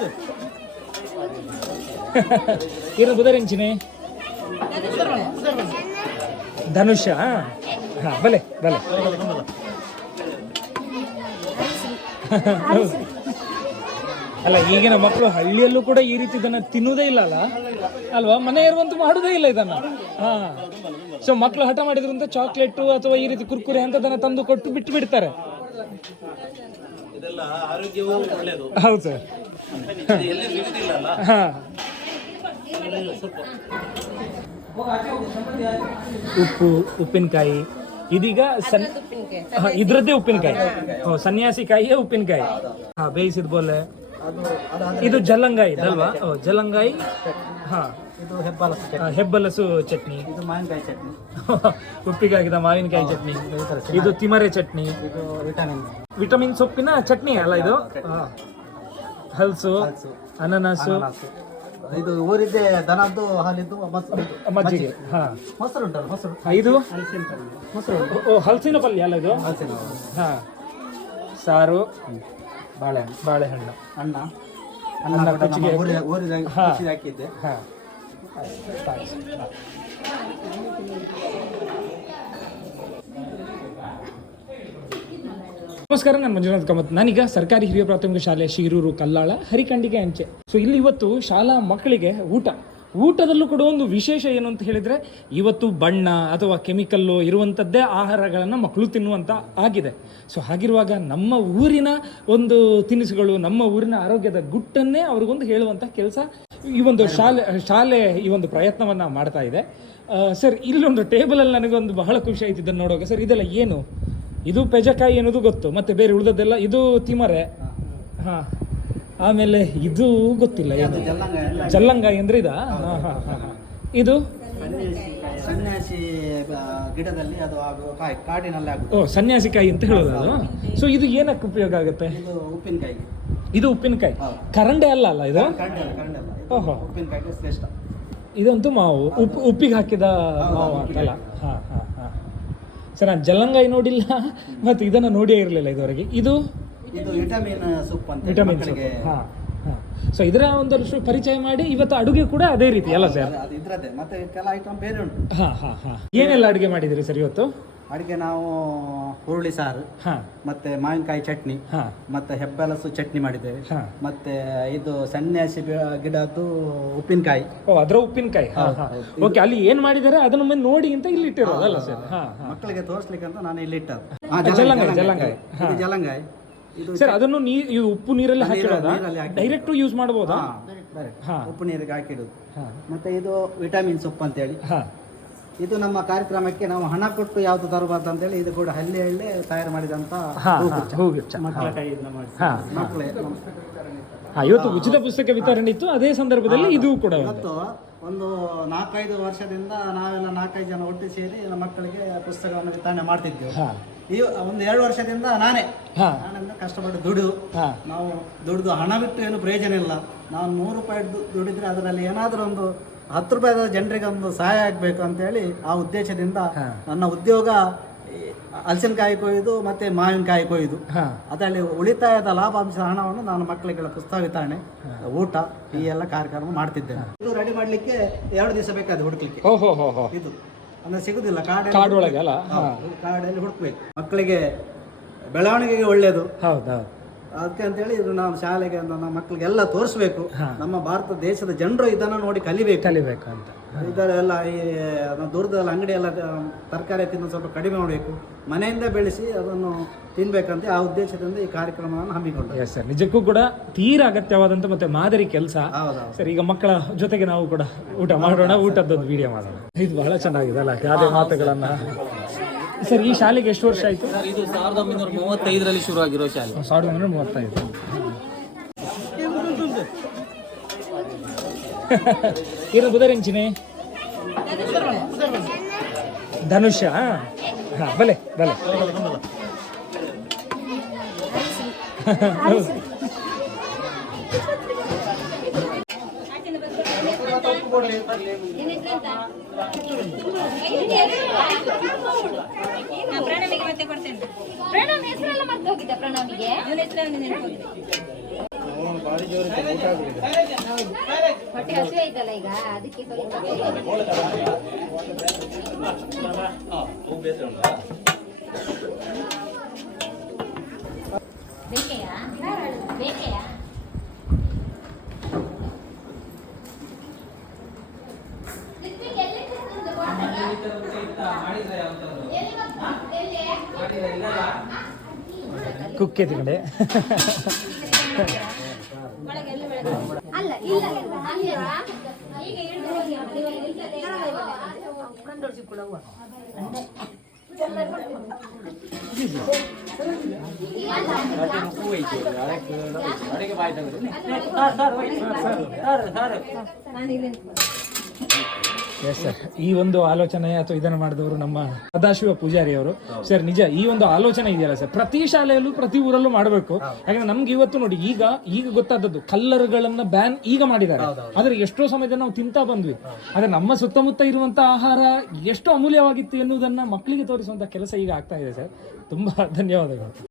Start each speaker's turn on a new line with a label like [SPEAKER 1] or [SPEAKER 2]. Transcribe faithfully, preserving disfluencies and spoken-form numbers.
[SPEAKER 1] ಏನು ಬುಧರೆಂಚಿನಿ ಧನುಷ ಹಾಂ ಬಲೆ ಬಲೆ ಅಲ್ಲ ಈಗಿನ ಮಕ್ಕಳು ಹಳ್ಳಿಯಲ್ಲೂ ಕೂಡ ಈ ರೀತಿ ಇದನ್ನ ತಿನ್ನುವುದೇ ಇಲ್ಲ ಅಲ್ಲ ಅಲ್ವಾ, ಮನೆ ಇರುವಂತೂ ಮಾಡುವುದೇ ಇಲ್ಲ ಇದನ್ನ. ಹಾ, ಸೊ ಮಕ್ಕಳು ಹಠ ಮಾಡಿದ್ರು ಅಂತ ಚಾಕ್ಲೇಟು ಅಥವಾ ಈ ರೀತಿ ಕುರ್ಕುರೆ ಅಂತದನ್ನ ತಂದು ಕೊಟ್ಟು ಬಿಟ್ಟು ಬಿಡ್ತಾರೆ. ಹೌದು ಸರ್. ಹಾ, ಉಪ್ಪು ಉಪ್ಪಿನಕಾಯಿ ಇದೀಗ ಸನ್ ಇದ್ರದ್ದೇ ಉಪ್ಪಿನಕಾಯಿ, ಸನ್ಯಾಸಿ ಕಾಯಿಯೇ ಉಪ್ಪಿನಕಾಯಿ. ಹಾ, ಬೇಯಿಸಿದ ಬೋಲೆ ಇದು ಜಲ್ಲಂಗಾಯಿ ಅಲ್ವಾ? ಜಲ್ಲಂಗಾಯಿ. ಹಾ, ಹೆಬ್ಬಲಸು ಚಟ್ನಿ, ಉಪ್ಪಿಗೆ ಹಾಕಿದ ಮಾವಿನಕಾಯಿ ಚಟ್ನಿ, ಇದು ತಿಮರೆ ಚಟ್ನಿ, ವಿಟಮಿನ್ ಸೊಪ್ಪಿನ ಚಟ್ನಿ ಅಲ್ಲ ಇದು. ಹಲ್ಸು, ಅನಾನಸು,
[SPEAKER 2] ಇದು ಊರಿದ್ದೆ ದನದ್ದು ಹಾಲಿದ್ದು
[SPEAKER 1] ಮಜ್ಜಿಗೆ. ಹಾ,
[SPEAKER 2] ಮೊಸರು ಉಂಟಲ್ಲ, ಮೊಸರು.
[SPEAKER 1] ಇದು
[SPEAKER 2] ಮೊಸರು
[SPEAKER 1] ಹಲಸಿನ ಪಲ್ಯ ಅಲ್ಲ ಇದು. ಹಾ, ಸಾರು, ಬಾಳೆಹಣ್ಣು ಬಾಳೆಹಣ್ಣು
[SPEAKER 2] ಅನ್ನ
[SPEAKER 1] ಅನ್ನ ಕುಚ್ಚಿಗೆ
[SPEAKER 2] ಹಾಕಿದ್ದೆ.
[SPEAKER 1] ಹಾ, ನಮಸ್ಕಾರ, ನಾನು ಮಂಜುನಾಥ್ ಕಾಮತ್. ನಾನೀಗ ಸರ್ಕಾರಿ ಹಿರಿಯ ಪ್ರಾಥಮಿಕ ಶಾಲೆ ಶಿರೂರು ಕಲ್ಲಾಳ ಹರಿಕಂಡಿಗೆ ಅಂಚೆ. ಸೊ ಇಲ್ಲಿ ಇವತ್ತು ಶಾಲಾ ಮಕ್ಕಳಿಗೆ ಊಟ ಊಟದಲ್ಲೂ ಕೂಡ ಒಂದು ವಿಶೇಷ ಏನು ಅಂತ ಹೇಳಿದರೆ, ಇವತ್ತು ಬಣ್ಣ ಅಥವಾ ಕೆಮಿಕಲ್ಲು ಇರುವಂಥದ್ದೇ ಆಹಾರಗಳನ್ನು ಮಕ್ಕಳು ತಿನ್ನುವಂಥ ಆಗಿದೆ. ಸೊ ಹಾಗಿರುವಾಗ ನಮ್ಮ ಊರಿನ ಒಂದು ತಿನಿಸುಗಳು, ನಮ್ಮ ಊರಿನ ಆರೋಗ್ಯದ ಗುಟ್ಟನ್ನೇ ಅವ್ರಿಗೊಂದು ಹೇಳುವಂಥ ಕೆಲಸ ಈ ಒಂದು ಶಾಲೆ ಶಾಲೆ ಈ ಒಂದು ಪ್ರಯತ್ನವನ್ನು ಮಾಡ್ತಾ ಇದೆ. ಸರ್, ಇಲ್ಲೊಂದು ಟೇಬಲಲ್ಲಿ ನನಗೊಂದು ಬಹಳ ಖುಷಿ ಆಯ್ತು ಇದನ್ನು ನೋಡುವಾಗ. ಸರ್, ಇದೆಲ್ಲ ಏನು? ಇದು ಪೆಜಕಾಯಿ ಅನ್ನೋದು ಗೊತ್ತು, ಮತ್ತು ಬೇರೆ ಉಳಿದದ್ದೆಲ್ಲ ಇದು ತಿಮರೆ. ಹಾಂ, ಆಮೇಲೆ ಇದು ಗೊತ್ತಿಲ್ಲ ಏನು, ಜಲ್ಲಂಗಾಯಿ ಅಂದರೆ ಇದಾ? ಹಾಂ ಹಾಂ ಹಾಂ ಹಾಂ ಇದು
[SPEAKER 2] ಸನ್ಯಾಸಿ ಗಿಡದಲ್ಲಿ ಅದು ಕಾಯಿ ಕಾಡಿನಲ್ಲಿ ಆಗುತ್ತೆ.
[SPEAKER 1] ಓ, ಸನ್ಯಾಸಿಕಾಯಿ ಅಂತ ಹೇಳೋದು ಅದು. ಸೊ ಇದು ಏನಕ್ಕೆ ಉಪಯೋಗ ಆಗುತ್ತೆ?
[SPEAKER 2] ಇದು ಉಪ್ಪಿನಕಾಯಿ.
[SPEAKER 1] ಇದು ಉಪ್ಪಿನಕಾಯಿ, ಕರಂಡೆ ಅಲ್ಲ ಅಲ್ಲ ಇದು? ಓಹೋ,
[SPEAKER 2] ಉಪ್ಪಿನಕಾಯಿ ಶ್ರೇಷ್ಠ.
[SPEAKER 1] ಇದಂತೂ ಮಾವು, ಉಪ್ಪು ಉಪ್ಪಿಗೆ ಹಾಕಿದ ಮಾವು ಅಂತಲ್ಲ. ಹಾಂ ಹಾಂ ಹಾಂ. ಸರ್, ನಾನು ಜಲ್ಲಂಗಾಯಿ ನೋಡಿಲ್ಲ ಮತ್ತು ಇದನ್ನು ನೋಡಿಯೇ ಇರಲಿಲ್ಲ ಇದುವರೆಗೆ. ಇದು
[SPEAKER 2] ಇದು ವಿಟಮಿನ್ ಸೊಪ್ಪು ಅಂತ,
[SPEAKER 1] ವಿಟಮಿನ್ ಸೊಪ್ಪು. ಹಾಂ ಹಾಂ. ಸೊ ಇದರ ಒಂದಷ್ಟು ಪರಿಚಯ ಮಾಡಿ ಇವತ್ತು ಅಡುಗೆ ಕೂಡ ಅದೇ ರೀತಿ ಅಲ್ಲ ಸರ್?
[SPEAKER 2] ಅದು ಇದ್ರದ್ದೇ, ಮತ್ತೆ ಕೆಲ ಐಟಮ್ ಬೇರೆ ಉಂಟು.
[SPEAKER 1] ಹಾಂ ಹಾಂ ಹಾಂ. ಏನೆಲ್ಲ ಅಡುಗೆ ಮಾಡಿದಿರಿ ಸರ್ ಇವತ್ತು?
[SPEAKER 2] ಅಡುಗೆ ನಾವು ಹುರುಳಿ ಸಾರು,
[SPEAKER 1] ಹಾಂ, ಮತ್ತೆ
[SPEAKER 2] ಮಾವಿನಕಾಯಿ ಚಟ್ನಿ,
[SPEAKER 1] ಹಾಂ,
[SPEAKER 2] ಮತ್ತೆ ಹೆಬ್ಬಲಸು ಚಟ್ನಿ ಮಾಡಿದ್ದೇವೆ.
[SPEAKER 1] ಹಾಂ,
[SPEAKER 2] ಮತ್ತೆ ಇದು ಸನ್ಯಾಸಿ ಗಿಡದ್ದು ಉಪ್ಪಿನಕಾಯಿ.
[SPEAKER 1] ಓ, ಅದರ ಉಪ್ಪಿನಕಾಯಿ. ಹಾಂ ಹಾಂ. ಓಕೆ, ಅಲ್ಲಿ ಏನು ಮಾಡಿದ್ದಾರೆ ಅದನ್ನ ಒಮ್ಮೆ ನೋಡಿ ಅಂತ ಇಲ್ಲಿ ಇಟ್ಟಿರೋದಲ್ಲ ಸರ್? ಹಾಂ ಹಾಂ.
[SPEAKER 2] ಮಕ್ಕಳಿಗೆ ತೋರಿಸ್ಲಿಕ್ಕೆ ಅಂತ ನಾನು ಇಲ್ಲಿ ಇಟ್ಟದ್ದು.
[SPEAKER 1] ಜಲ್ಲಂಗಾಯಿ ಜಲ್ಲಂಗಾಯಿ
[SPEAKER 2] ಇದು ಜಲ್ಲಂಗಾಯಿ. ಇದು
[SPEAKER 1] ಸರ್, ಅದನ್ನು ನೀರು ಇದು ಉಪ್ಪು ನೀರಲ್ಲಿ ಹಾಕಿರೋದಾ? ಡೈರೆಕ್ಟ್ ಯೂಸ್ ಮಾಡಬಹುದಾ?
[SPEAKER 2] ಹಾಂ, ಉಪ್ಪು ನೀರಿಗೆ ಹಾಕಿಡುದು. ಮತ್ತೆ ಇದು ವಿಟಮಿನ್ ಸೊಪ್ಪು ಅಂತೇಳಿ.
[SPEAKER 1] ಹಾಂ,
[SPEAKER 2] ಇದು ನಮ್ಮ ಕಾರ್ಯಕ್ರಮಕ್ಕೆ ನಾವು ಹಣ ಕೊಟ್ಟು ಯಾವ್ದು ತರಬಾರ್ದು ಅಂತೇಳಿ ಇದು ಕೂಡ ಹಳ್ಳಿಯಲ್ಲೇ ತಯಾರು ಮಾಡಿದಂತ
[SPEAKER 1] ಹೂಗುಚ್ಛ.
[SPEAKER 2] ಮಕ್ಕಳ ಕೈಯಿಂದ ಮಾಡಿ ಮಕ್ಕಳೇ.
[SPEAKER 1] ಹಾಂ, ಇವತ್ತು ಉಚಿತ ಪುಸ್ತಕ ವಿತರಣೆ ಇತ್ತು, ಅದೇ ಸಂದರ್ಭದಲ್ಲಿ ಇದು ಕೂಡ
[SPEAKER 2] ಇವತ್ತು ಒಂದು ನಾಲ್ಕೈದು ವರ್ಷದಿಂದ ನಾವೆಲ್ಲ ನಾಲ್ಕೈದು ಜನ ಒಟ್ಟು ಸೇರಿ ಮಕ್ಕಳಿಗೆ ಪುಸ್ತಕವನ್ನು ವಿತರಣೆ ಮಾಡ್ತಿದ್ದೇವೆ. ಈ ಒಂದು ಎರಡು ವರ್ಷದಿಂದ ನಾನೇ ನಾನಿಂದ ಕಷ್ಟಪಟ್ಟು ದುಡಿದು ನಾವು ದುಡಿದು ಹಣ ಬಿಟ್ಟು ಏನು ಪ್ರಯೋಜನ ಇಲ್ಲ. ನಾವು ನೂರು ರೂಪಾಯಿ ದುಡಿದ್ರೆ ಅದರಲ್ಲಿ ಏನಾದರೂ ಒಂದು ಹತ್ತು ರೂಪಾಯಿದ ಜನರಿಗೆ ಒಂದು ಸಹಾಯ ಆಗಬೇಕು ಅಂತೇಳಿ ಆ ಉದ್ದೇಶದಿಂದ ನನ್ನ ಉದ್ಯೋಗ ಹಲಸಿನಕಾಯಿ ಕೊಯ್ದು ಮತ್ತೆ ಮಾವಿನಕಾಯಿ ಕೊಯ್ದು ಅದರಲ್ಲಿ ಉಳಿತಾಯದ ಲಾಭಾಂಶ ಹಣವನ್ನು ನಾನು ಮಕ್ಕಳಿಗೆಲ್ಲ ಪುಸ್ತಕ ವಿತರಣೆ, ಊಟ, ಈ ಎಲ್ಲ ಕಾರ್ಯಕ್ರಮ ಮಾಡ್ತಿದ್ದೇನೆ. ಇದು ರೆಡಿ ಮಾಡ್ಲಿಕ್ಕೆ ಎರಡು ದಿವಸ ಬೇಕಾದ್ರೆ ಹುಡುಕ್ಲಿಕ್ಕೆ. ಇದು ಅಂದ್ರೆ ಸಿಗುದಿಲ್ಲ, ಕಾಡೊಳಗೆ ಅಲ್ಲ, ಕಾಡಲ್ಲಿ ಹುಡುಕ್ಬೇಕು. ಮಕ್ಕಳಿಗೆ ಬೆಳವಣಿಗೆಗೆ ಒಳ್ಳೆಯದು. ಅದಕ್ಕೆ ಅಂತೇಳಿ ಇದು ನಾವು ಶಾಲೆಗೆ ನಮ್ಮ ಮಕ್ಕಳಿಗೆಲ್ಲ ತೋರಿಸ್ಬೇಕು. ನಮ್ಮ ಭಾರತ ದೇಶದ ಜನರು ಇದನ್ನು ನೋಡಿ ಕಲಿಬೇಕು ಕಲಿಬೇಕು ಅಂತ. ಇದೆಲ್ಲ ಈ ದೂರದಲ್ಲಿ ಅಂಗಡಿ ಎಲ್ಲ ತರಕಾರಿ ತಿನ್ನೋ ಸ್ವಲ್ಪ ಕಡಿಮೆ ಮಾಡಬೇಕು, ಮನೆಯಿಂದ ಬೆಳೆಸಿ ಅದನ್ನು ತಿನ್ಬೇಕಂತ ಆ ಉದ್ದೇಶದಿಂದ ಈ ಕಾರ್ಯಕ್ರಮವನ್ನು ಹಮ್ಮಿಕೊಂಡು.
[SPEAKER 1] ಎಸ್ ಸರ್, ನಿಜಕ್ಕೂ ಕೂಡ ತೀರಾ ಅಗತ್ಯವಾದಂಥ ಮತ್ತೆ ಮಾದರಿ ಕೆಲಸ ಸರ್. ಈಗ ಮಕ್ಕಳ ಜೊತೆಗೆ ನಾವು ಕೂಡ ಊಟ ಮಾಡೋಣ, ಊಟದ್ದೊಂದು ವಿಡಿಯೋ ಮಾಡೋಣ. ಇದು ಬಹಳ ಚೆನ್ನಾಗಿದೆ ಅಲ್ಲ, ಯಾವುದೇ ಮಾತುಗಳನ್ನ. ಸರ್, ಈ ಶಾಲೆಗೆ ಎಷ್ಟು ವರ್ಷ ಆಯಿತು?
[SPEAKER 3] ಇದು ಸಾವಿರದ ಒಂಬೈನೂರ ಮೂವತ್ತೈದರಲ್ಲಿ ಶುರು ಆಗಿರೋ ಶಾಲೆ.
[SPEAKER 1] ಸಾವಿರದ ಒಂಬೈನೂರ ಮೂವತ್ತೈದು. ಏನು ಬುಧರೆಂಚಿನಿ ಧನುಷ. ಹಾಂ, ಬಲೆ ಬಲೆ.
[SPEAKER 4] ಪ್ರಣಾಮಿಗೆ ಮತ್ತೆ ಕೊಡ್ತೇನೆ. ಪ್ರಣಾಮ್ ಹೆಸರೆಲ್ಲ ಮರ್ತು ಹೋಗಿದ್ದ. ಪ್ರಣಾಮಿಗೆ ಅವನ ಹೆಸರು ಹೊಟ್ಟೆ ಹಸಿವೆ ಐತಲ್ಲ ಈಗ ಅದಕ್ಕೆ ಬೇಕೆಯಾ ಬೇಕೆಯಾ
[SPEAKER 1] ಕುಕ್ಕೆ ತಿಂಡೆ
[SPEAKER 4] ಅಲ್ಲ ಇಲ್ಲ ಅಲ್ಲ ಈಗ ಕಂಡೋರ್ಸಿಕೊಳ್ಳುವ
[SPEAKER 1] ಎಸ್ ಸರ್, ಈ ಒಂದು ಆಲೋಚನೆ ಅಥವಾ ಇದನ್ನು ಮಾಡಿದವರು ನಮ್ಮ ಸದಾಶಿವ ಪೂಜಾರಿ ಅವರು. ಸರ್ ನಿಜ ಈ ಒಂದು ಆಲೋಚನೆ ಇದೆಯಲ್ಲ ಸರ್, ಪ್ರತಿ ಶಾಲೆಯಲ್ಲೂ ಪ್ರತಿ ಊರಲ್ಲೂ ಮಾಡಬೇಕು. ಯಾಕಂದ್ರೆ ನಮ್ಗೆ ಇವತ್ತು ನೋಡಿ ಈಗ ಈಗ ಗೊತ್ತಾದದ್ದು ಕಲ್ಲರ್ಗಳನ್ನ ಬ್ಯಾನ್ ಈಗ ಮಾಡಿದ್ದಾರೆ. ಆದ್ರೆ ಎಷ್ಟೋ ಸಮಯದ ನಾವು ತಿಂತಾ ಬಂದ್ವಿ. ಆದ್ರೆ ನಮ್ಮ ಸುತ್ತಮುತ್ತ ಇರುವಂತ ಆಹಾರ ಎಷ್ಟು ಅಮೂಲ್ಯವಾಗಿತ್ತು ಎನ್ನುವುದನ್ನ ಮಕ್ಕಳಿಗೆ ತೋರಿಸುವಂತ ಕೆಲಸ ಈಗ ಆಗ್ತಾ ಇದೆ ಸರ್. ತುಂಬಾ ಧನ್ಯವಾದಗಳು.